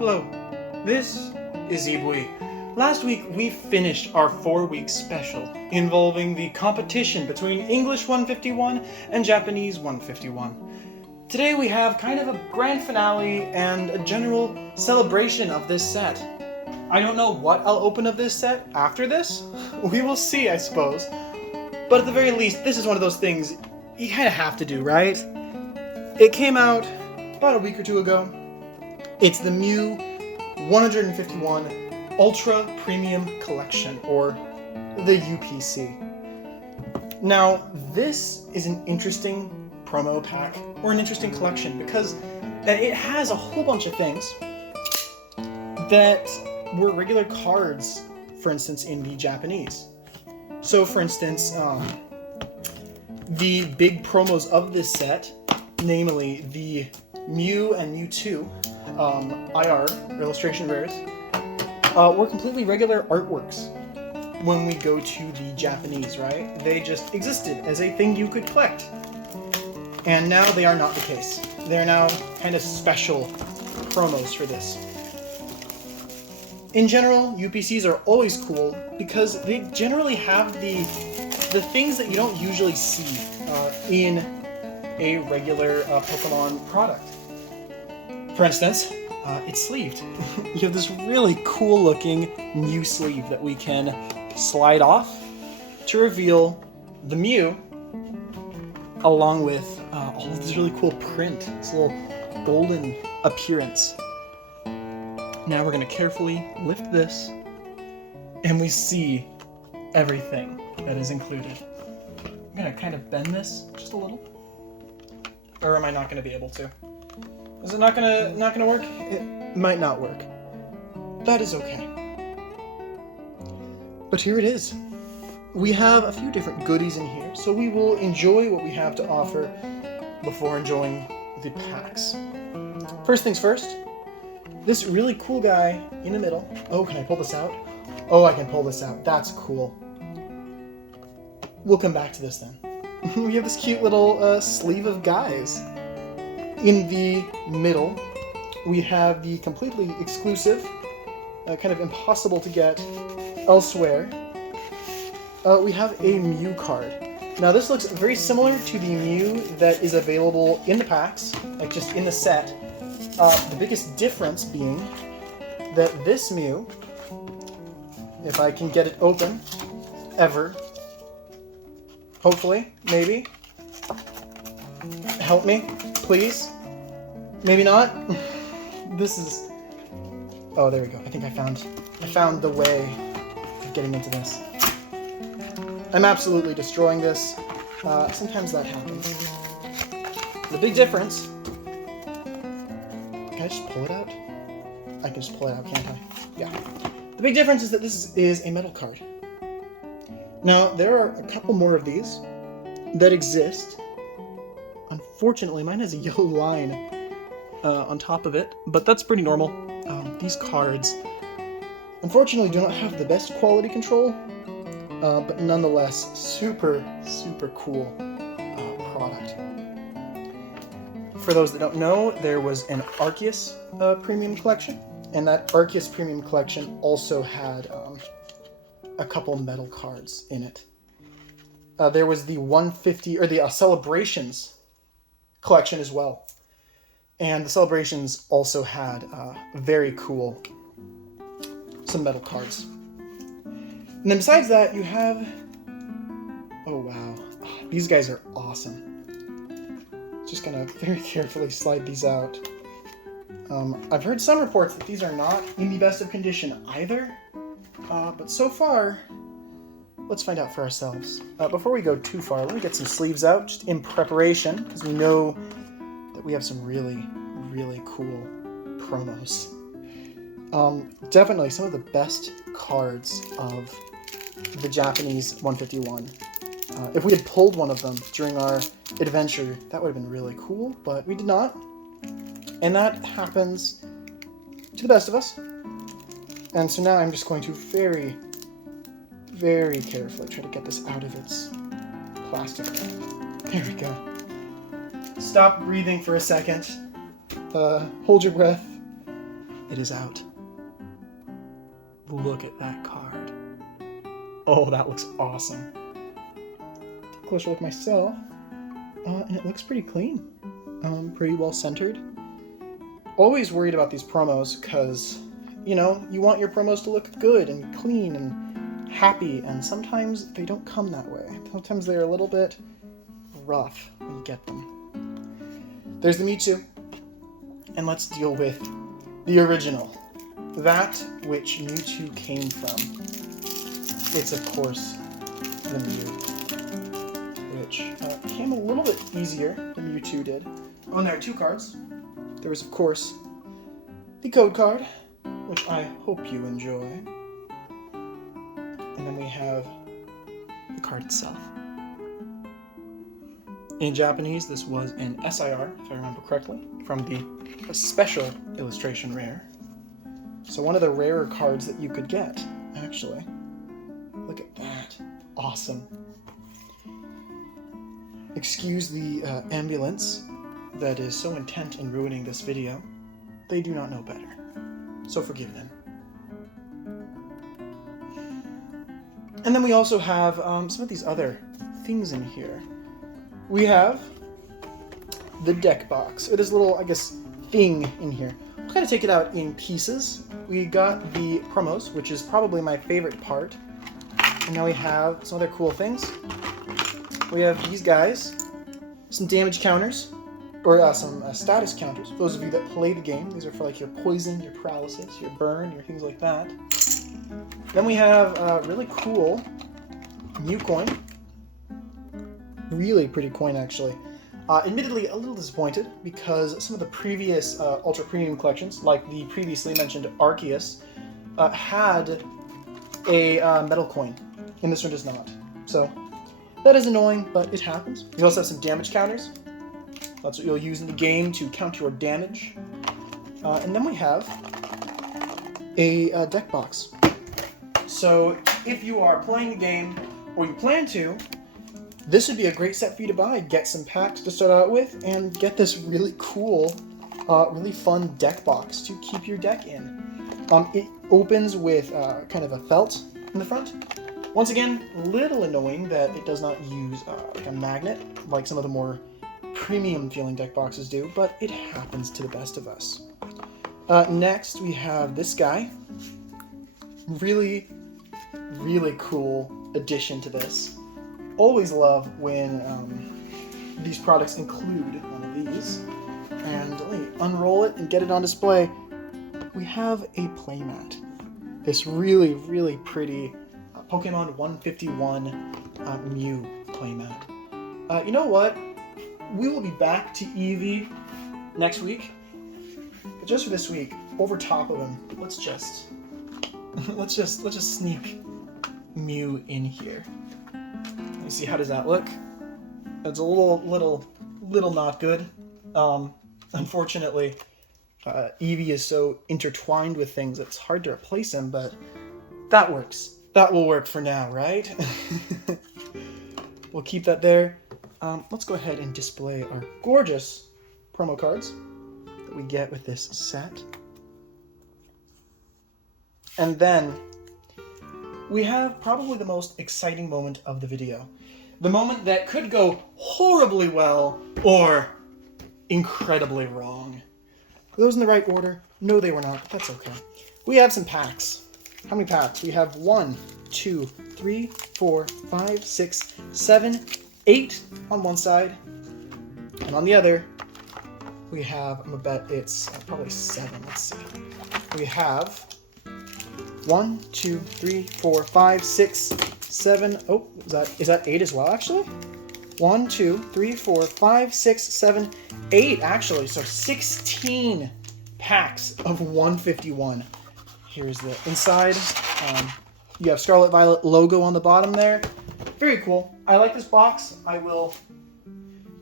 Hello, this is E-Bui. Last week we finished our 4-week special involving the competition between English 151 and Japanese 151. Today we have kind of a grand finale and a general celebration of this set. I don't know what I'll open of this set after this. We will see, I suppose. But at the very least, this is one of those things you kind of have to do, right? It came out about a week or two ago. It's the Mew 151 Ultra Premium Collection, or the UPC. Now, this is an interesting promo pack, or an interesting collection, because it has a whole bunch of things that were regular cards, for instance, in the Japanese. So, for instance, the big promos of this set, namely the Mew and Mewtwo IR, illustration rares, were completely regular artworks when we go to the Japanese, right? They just existed as a thing you could collect. And now they are not the case. They're now kind of special promos for this. In general, UPCs are always cool because they generally have the things that you don't usually see in a regular Pokemon product. For instance, it's sleeved. You have this really cool looking Mew sleeve that we can slide off to reveal the Mew, along with all of this really cool print, this little golden appearance. Now we're going to carefully lift this, and we see everything that is included. I'm going to kind of bend this just a little. Or am I not going to be able to? Is it not gonna work? It might not work. That is okay. But here it is. We have a few different goodies in here, so we will enjoy what we have to offer before enjoying the packs. First things first, this really cool guy in the middle. Oh, can I pull this out? Oh, I can pull this out. That's cool. We'll come back to this then. We have this cute little sleeve of guys. In the middle, we have the completely exclusive, kind of impossible to get elsewhere. We have a Mew card. Now this looks very similar to the Mew that is available in the packs, like just in the set. The biggest difference being that this Mew, if I can get it open, ever, hopefully, maybe, help me, please. Maybe not. This is... Oh, there we go. I think I found the way of getting into this. I'm absolutely destroying this. Sometimes that happens. The big difference... Can I just pull it out? I can just pull it out, can't I? Yeah. The big difference is that this is a metal card. Now, there are a couple more of these that exist. Unfortunately, mine has a yellow line on top of it, but that's pretty normal. These cards, unfortunately, do not have the best quality control, but nonetheless, super, super cool product. For those that don't know, there was an Arceus Premium Collection, and that Arceus Premium Collection also had a couple metal cards in it. There was the 150, or the Celebrations collection as well. And the Celebrations also had very cool, some metal cards. And then besides that, you have, oh wow, these guys are awesome. Just gonna very carefully slide these out. I've heard some reports that these are not in the best of condition either, but so far, let's find out for ourselves. Before we go too far, let me get some sleeves out, just in preparation, because we know that we have some really, really cool promos. Definitely some of the best cards of the Japanese 151. If we had pulled one of them during our adventure, that would have been really cool, but we did not. And that happens to the best of us. And so now I'm just going to very, very carefully try to get this out of its plastic. There we go. Stop breathing for a second. Hold your breath. it is out. Look at that card. Oh, that looks awesome. Take a closer look myself. And it looks pretty clean. Pretty well centered. Always worried about these promos because, you know, you want your promos to look good and clean and happy, and sometimes they don't come that way. Sometimes they're a little bit rough when you get them. There's the Mewtwo. And let's deal with the original. That which Mewtwo came from. It's, of course, the Mew, which came a little bit easier than Mewtwo did. Oh, and there are two cards. There was, of course, the code card, which I hope you enjoy. And then we have the card itself. In Japanese, this was an SIR, if I remember correctly, from the special illustration rare. So one of the rarer cards that you could get, actually. Look at that. Awesome. Excuse the ambulance that is so intent in ruining this video. They do not know better. So forgive them. And then we also have some of these other things in here. We have the deck box, or this little, I guess, thing in here. We'll kind of take it out in pieces. We got the promos, which is probably my favorite part. And now we have some other cool things. We have these guys, some damage counters, or some status counters. For those of you that play the game, these are for like your poison, your paralysis, your burn, your things like that. Then we have a really cool Mew coin. Really pretty coin, actually. Admittedly, a little disappointed because some of the previous Ultra Premium collections, like the previously mentioned Arceus, had a metal coin, and this one does not. So that is annoying, but it happens. We also have some damage counters. That's what you'll use in the game to count your damage. And then we have a deck box. So if you are playing the game, or you plan to, this would be a great set for you to buy. Get some packs to start out with, and get this really cool, really fun deck box to keep your deck in. It opens with kind of a felt in the front. Once again, a little annoying that it does not use like a magnet, like some of the more premium feeling deck boxes do, but it happens to the best of us. Next, we have this guy. Really, really cool addition to this. Always love when these products include one of these. And let me unroll it and get it on display. We have a playmat. This really, really pretty Pokemon 151 Mew playmat. You know what? We will be back to Eevee next week. But just for this week, over top of him, let's just sneak Mew in here. Let me see, how does that look? It's a little not good. Unfortunately, Eevee is so intertwined with things it's hard to replace him, but that works. That will work for now, right? We'll keep that there. Let's go ahead and display our gorgeous promo cards that we get with this set. And then we have probably the most exciting moment of the video. The moment that could go horribly well or incredibly wrong. Were those in the right order? No, they were not, but that's okay. We have some packs. How many packs? We have 1, 2, 3, 4, 5, 6, 7, 8 on one side. And on the other, we have, I'm gonna bet it's probably 7. Let's see. We have 1, 2, 3, 4, 5, 6, 7. Oh, is that 8 as well, actually? 1, 2, 3, 4, 5, 6, 7, 8, actually. So 16 packs of 151. Here's the inside. You have Scarlet Violet logo on the bottom there. Very cool. I like this box. I will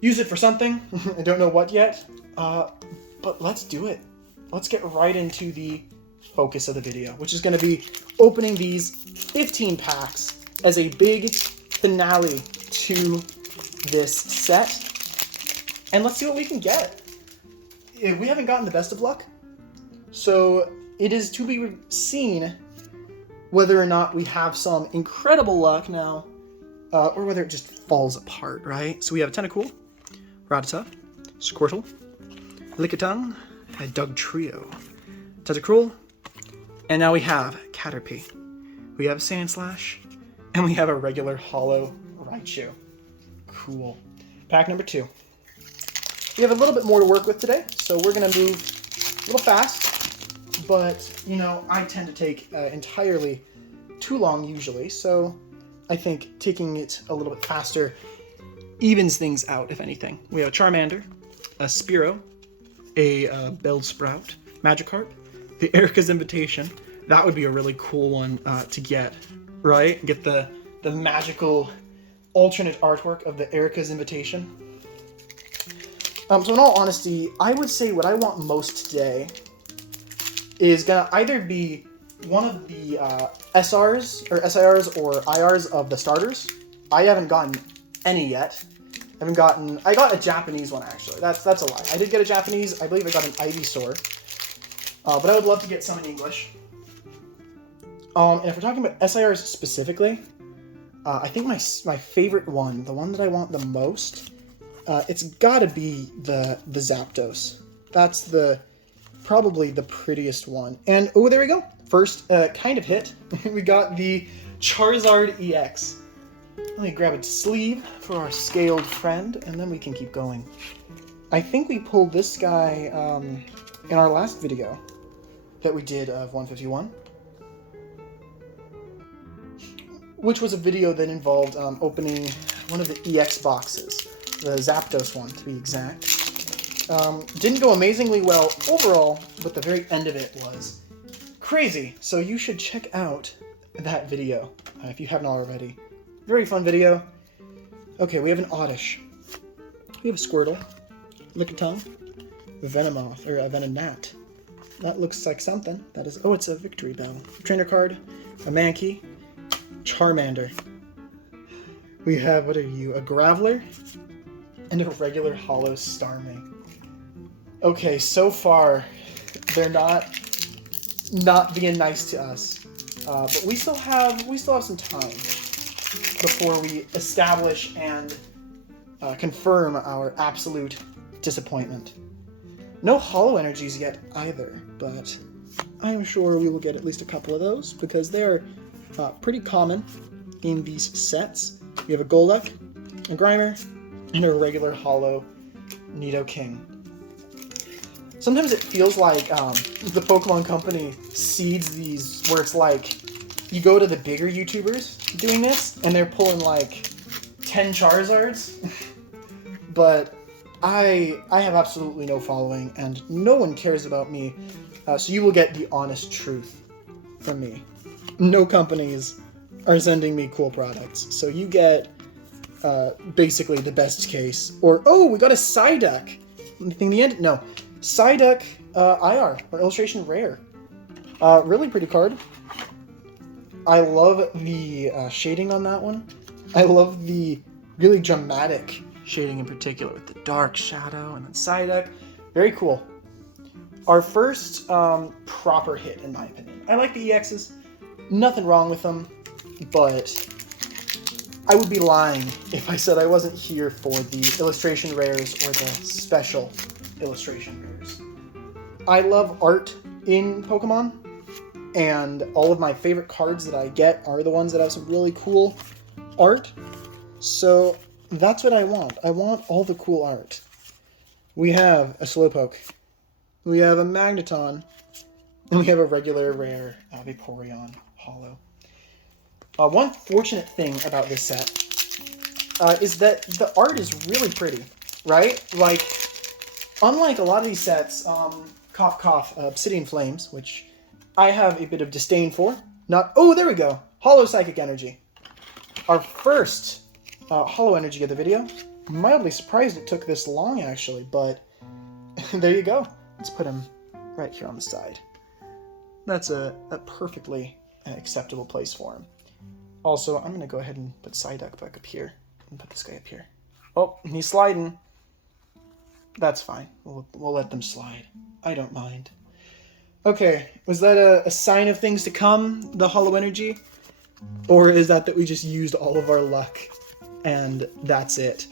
use it for something. I don't know what yet. But let's do it. Let's get right into the focus of the video, which is going to be opening these 15 packs as a big finale to this set. And let's see what we can get. We haven't gotten the best of luck, So it is to be seen whether or not we have some incredible luck now, or whether it just falls apart, right? So we have a Tentacool, Rattata, Squirtle, Lickitung, a Dugtrio, Tentacruel, and now we have Caterpie. We have Sandslash, and we have a regular holo Raichu. Cool. Pack number 2. We have a little bit more to work with today, so we're going to move a little fast, but, you know, I tend to take entirely too long usually, so I think taking it a little bit faster evens things out, if anything. We have a Charmander, a Spearow, a Bellsprout, Magikarp, the Erica's Invitation. That would be a really cool one to get, right? Get the magical alternate artwork of the Erica's Invitation. So in all honesty, I would say what I want most today is gonna either be one of the SRs or SIRs or IRs of the starters. I haven't gotten any yet. I got a Japanese one actually. That's a lie. I did get a Japanese. I believe I got an Ivysaur. But I would love to get some in English. And if we're talking about SIRs specifically, I think my favorite one, the one that I want the most, it's gotta be the Zapdos. That's probably the prettiest one. And oh, there we go. First kind of hit. We got the Charizard EX. Let me grab a sleeve for our scaled friend, and then we can keep going. I think we pulled this guy in our last video that we did of 151, which was a video that involved opening one of the EX boxes, the Zapdos one to be exact. Didn't go amazingly well overall, but the very end of it was crazy. So you should check out that video if you haven't already. Very fun video. Okay, we have an Oddish. We have a Squirtle, Lickitung, Venomoth, or a Venonat. That looks like something. That is, oh, it's a Victory Bell. Trainer card, a Mankey, Charmander. We have, what are you, a Graveler, and a regular holo Starmie. Okay, so far, they're not being nice to us. But we still have some time before we establish and confirm our absolute disappointment. No holo energies yet either, but I'm sure we will get at least a couple of those because they're pretty common in these sets. We have a Golduck, a Grimer, and a regular holo Nidoking. Sometimes it feels like the Pokemon Company seeds these where it's like you go to the bigger YouTubers doing this and they're pulling like 10 Charizards. But I have absolutely no following and no one cares about me. So you will get the honest truth from me. No companies are sending me cool products. So you get basically the best case. Or, oh, we got a Psyduck. Anything in the end? No. Psyduck IR, or Illustration Rare. Really pretty card. I love the shading on that one. I love the really dramatic shading in particular with the dark shadow and then Psyduck. Very cool. Our first proper hit, in my opinion. I like the EXs. Nothing wrong with them, but I would be lying if I said I wasn't here for the illustration rares or the special illustration rares. I love art in Pokemon, and all of my favorite cards that I get are the ones that have some really cool art. So that's what I want. I want all the cool art. We have a Slowpoke. We have a Magneton. And we have a regular rare Vaporeon holo. One fortunate thing about this set is that the art is really pretty, right? Like, unlike a lot of these sets, cough cough, Obsidian Flames, which I have a bit of disdain for. Oh, there we go. Holo Psychic Energy. Our first holo energy of the video. Mildly surprised it took this long, actually, but there you go. Let's put him right here on the side. That's a perfectly acceptable place for him. Also, I'm going to go ahead and put Psyduck back up here and put this guy up here. Oh, he's sliding. That's fine. We'll let them slide. I don't mind. Okay, was that a sign of things to come, the hollow energy? Or is that we just used all of our luck and that's it?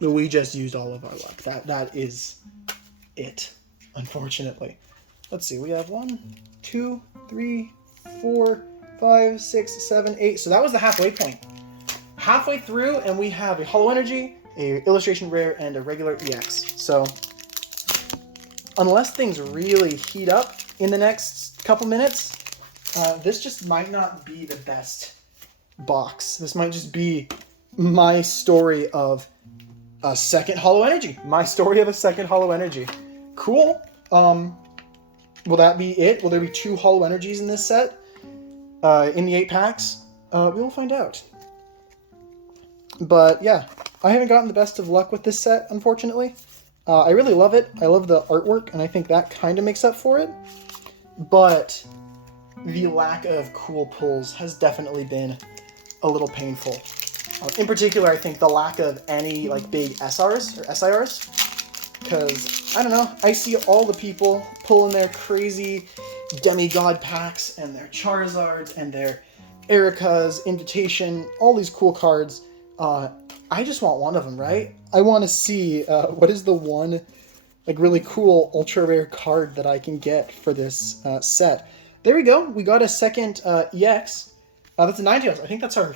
We just used all of our luck. That is it, unfortunately. Let's see, we have 1, 2, 3, 4, 5, 6, 7, 8. So that was the halfway point. Halfway through, and we have a hollow energy, a illustration rare, and a regular EX. So unless things really heat up in the next couple minutes, this just might not be the best box. This might just be my story of a second hollow energy. My story of a second hollow energy. Cool. Will that be it? Will there be 2 hollow energies in this set? In the 8 packs? We will find out. But yeah, I haven't gotten the best of luck with this set, unfortunately. I really love it. I love the artwork, and I think that kind of makes up for it. But the lack of cool pulls has definitely been a little painful. In particular, I think the lack of any like big SRs or SIRs. Because, I don't know, I see all the people pulling their crazy demigod packs and their Charizards and their Erica's, Invitation, all these cool cards. I just want one of them, right? I want to see what is the one like really cool ultra rare card that I can get for this set. There we go. We got a second EX. That's a Ninetales. I think that's our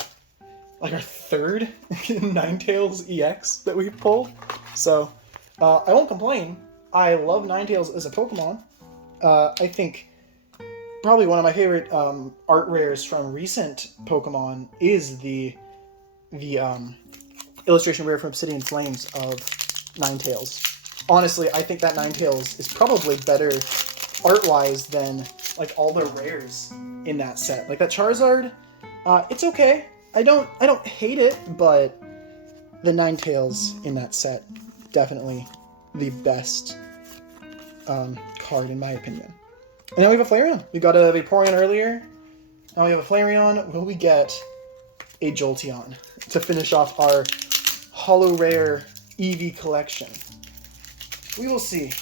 third Ninetales EX that we've pulled. So I won't complain. I love Ninetales as a Pokemon. I think probably one of my favorite art rares from recent Pokemon is the illustration rare from Obsidian Flames of Ninetales. Honestly, I think that Ninetales is probably better art-wise than like all the rares in that set. Like that Charizard, it's okay. I don't hate it, but the Ninetales in that set definitely the best card in my opinion. And now we have a Flareon. We got a Vaporeon earlier. Now we have a Flareon. Will we get a Jolteon to finish off our holo rare EV collection? We will see.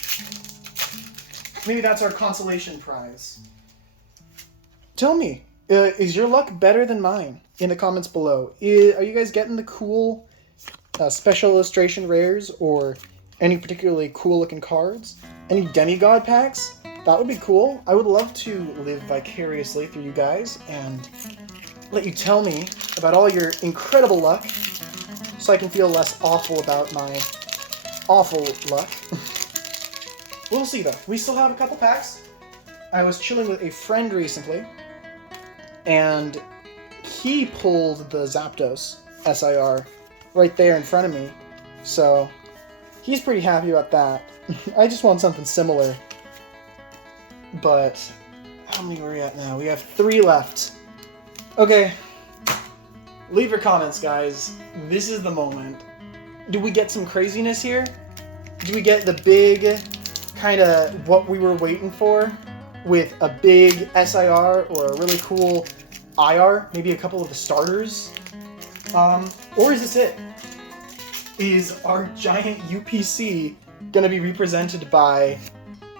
Maybe that's our consolation prize. Tell me, is your luck better than mine in the comments below? Are you guys getting the cool special illustration rares or any particularly cool looking cards? Any demigod packs? That would be cool. I would love to live vicariously through you guys and let you tell me about all your incredible luck so I can feel less awful about my awful luck. We'll see though. We still have a couple packs. I was chilling with a friend recently and he pulled the Zapdos SIR right there in front of me. So he's pretty happy about that. I just want something similar. But how many are we at now? We have 3 left. Okay. Leave your comments, guys. This is the moment. Do we get some craziness here? Do we get the big kind of what we were waiting for with a big SIR or a really cool IR? Maybe a couple of the starters? Or is this it? Is our giant UPC going to be represented by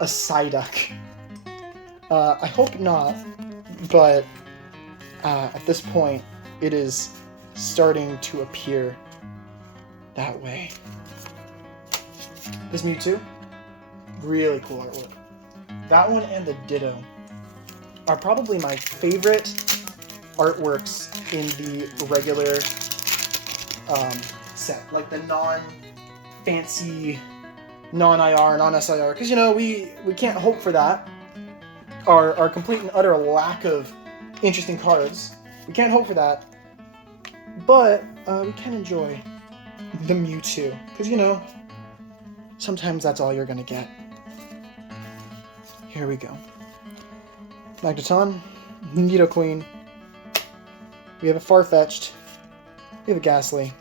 a Psyduck? I hope not, but at this point, it is starting to appear that way. This Mewtwo, really cool artwork. That one and the Ditto are probably my favorite artworks in the regular set, like the non-fancy, non-IR, non-SIR, because, you know, we can't hope for that. Our complete and utter lack of interesting cards. We can't hope for that. But we can enjoy the Mewtwo. Because, you know, sometimes that's all you're going to get. Here we go. Magneton, Nidoqueen. We have a Farfetch'd. We have a Ghastly.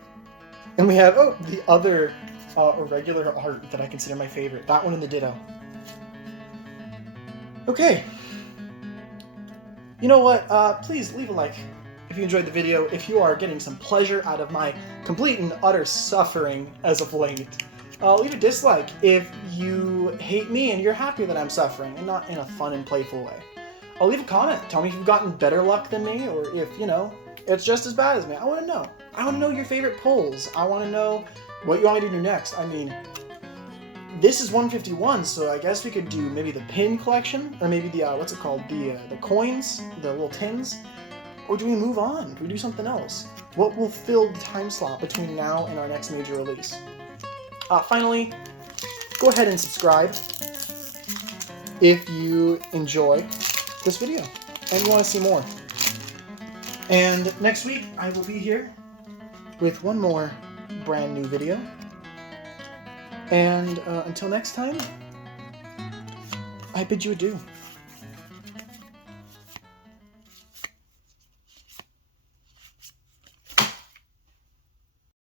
And we have, the other regular art that I consider my favorite. That one and the Ditto. Okay. You know what? Please leave a like if you enjoyed the video, if you are getting some pleasure out of my complete and utter suffering as of late. Leave a dislike if you hate me and you're happy that I'm suffering, and not in a fun and playful way. I'll leave a comment. Tell me if you've gotten better luck than me, or if, it's just as bad as me. I want to know. I want to know your favorite pulls. I want to know what you want me to do next. I mean, this is 151, so I guess we could do maybe the pin collection, or maybe the, what's it called, the coins, the little tins, or do we move on? Do we do something else? What will fill the time slot between now and our next major release? Finally, go ahead and subscribe if you enjoy this video and you want to see more. And next week, I will be here with one more brand new video. And until next time, I bid you adieu.